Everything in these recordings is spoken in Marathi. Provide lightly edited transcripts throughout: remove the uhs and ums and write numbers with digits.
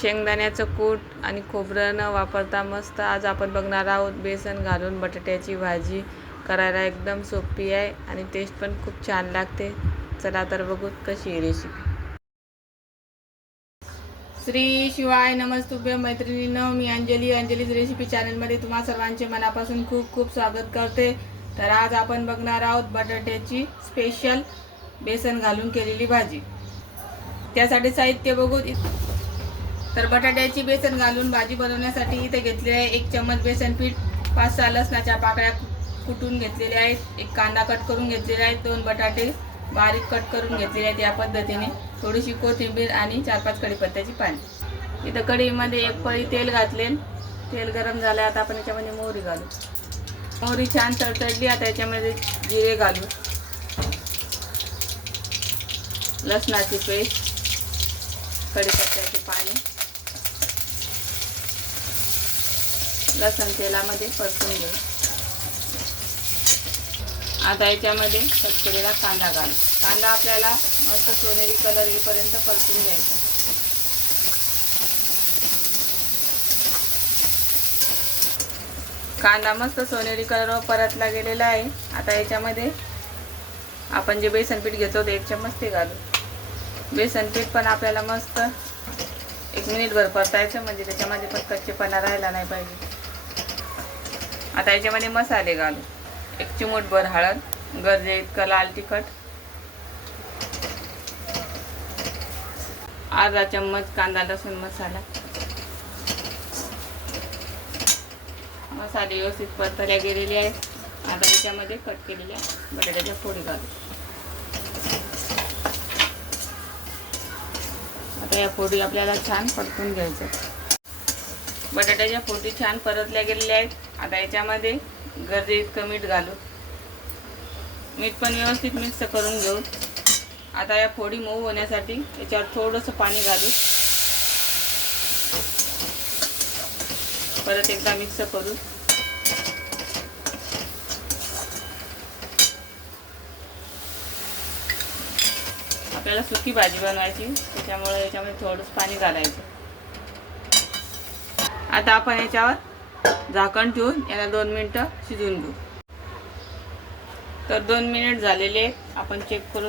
शेंगदाण्याचं कूट आणि खोबरं न वापरता मस्त आज आपण बघणार आहोत बेसन घालून बटाट्याची भाजी. करायला एकदम सोपी आहे आणि टेस्ट पण खूप छान लागते. चला तर बघू कशी आहे रेसिपी. श्री शिवाय नमस्तुभ्य मैत्रिणींनो, मी अंजलीज रेसिपी चॅनलमध्ये तुम्हा सर्वांचे मनापासून खूप खूप स्वागत करते. तर आज आपण बघणार आहोत बटाट्याची स्पेशल बेसन घालून केलेली भाजी. त्यासाठी साहित्य बघू. तर बटाट्याची बेसन घालून भाजी बनवण्यासाठी इथे घेतले आहे 1 चम्मच बेसन पीठ, 5-6 लसणाच्या पाकळ्या कुटून घेतलेल्या आहेत, 1 कांदा कट करून घेतलेला आहे, 2 बटाटे बारीक कट करून घेतलेले आहेत या पद्धतीने, थोडीशी कोथिंबीर आणि 4-5 कढीपत्त्याची पाने. इथं कढईमध्ये 1 पळी तेल घातले. तेल गरम झाले. आता आपण याच्यामध्ये मोहरी घालू. मोहरी छान तडतडली. आता याच्यामध्ये जिरे घालू, लसणाची पेस्ट, कढीपत्त्याची पाने, लसण तेलामध्ये परतून घेऊ. आता याच्यामध्ये कट केलेला कांदा घालू. कांदा आपल्याला मस्त सोनेरी कलर येईपर्यंत परतून घ्यायचा. कांदा मस्त सोनेरी कलरवर परतला गेलेला आहे. आता याच्यामध्ये आपण जे बेसन पीठ घेतो ते 1 चम्मच ते घालू. बेसन पीठ पण आपल्याला मस्त 1 मिनिटभर परतायचं, म्हणजे त्याच्यामध्ये पण कच्चेपणा राहिला नाही पाहिजे. आता याच्यामध्ये मसाले घालू. 1 चिमूटभर हळद, गरजे इतकं लाल तिखट, अर्धा चम्मच कांदा लसूण मसाला. मसाले व्यवस्थित परतल्या गेलेले आहेत. आता याच्यामध्ये कट केलेल्या बटाट्याच्या फोडी घालू. आता या फोडी आपल्याला छान परतून घ्यायच्या. बटाट्याच्या फोडी छान परतल्या गेलेल्या आहेत. आता याच्यामध्ये गरजे इतकं मीठ घालू. मीठ पण व्यवस्थित मिक्स करून घेऊ. आता या फोडी मऊ होण्यासाठी याच्यावर थोडंसं पाणी घालू. परत एकदा मिक्स करू. आपल्याला सुकी भाजी बनवायची, त्याच्यामुळे याच्यामध्ये थोडंसं पाणी घालायचं. आता आपण याच्यावर झाकण ठेवून याला 2 मिनिटं शिजवून घेऊ. तर 2 मिनिट झालेले आहेत. आपण चेक करू.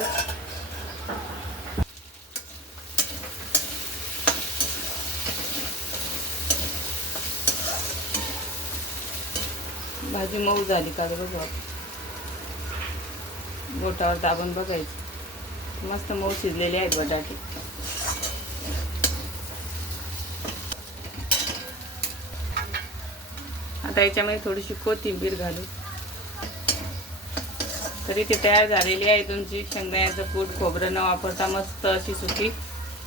भाजी मऊ झाली का बघू. बोटावर दाबून बघायचं. मस्त मऊ शिजलेले आहेत बटाटे. आता याच्यामध्ये थोडीशी कोथिंबीर घालू. तरी ते तयार झालेली आहे तुमची शेंगदाण्याचं कूट खोबरं न वापरता मस्त अशी सुकी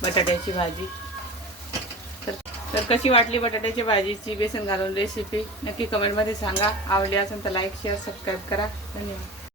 बटाट्याची भाजी. तर कशी वाटली बटाट्याची भाजीची बेसन घालून रेसिपी नक्की कमेंटमध्ये सांगा. आवडली असेल तर लाईक शेअर सबस्क्राईब करा. धन्यवाद.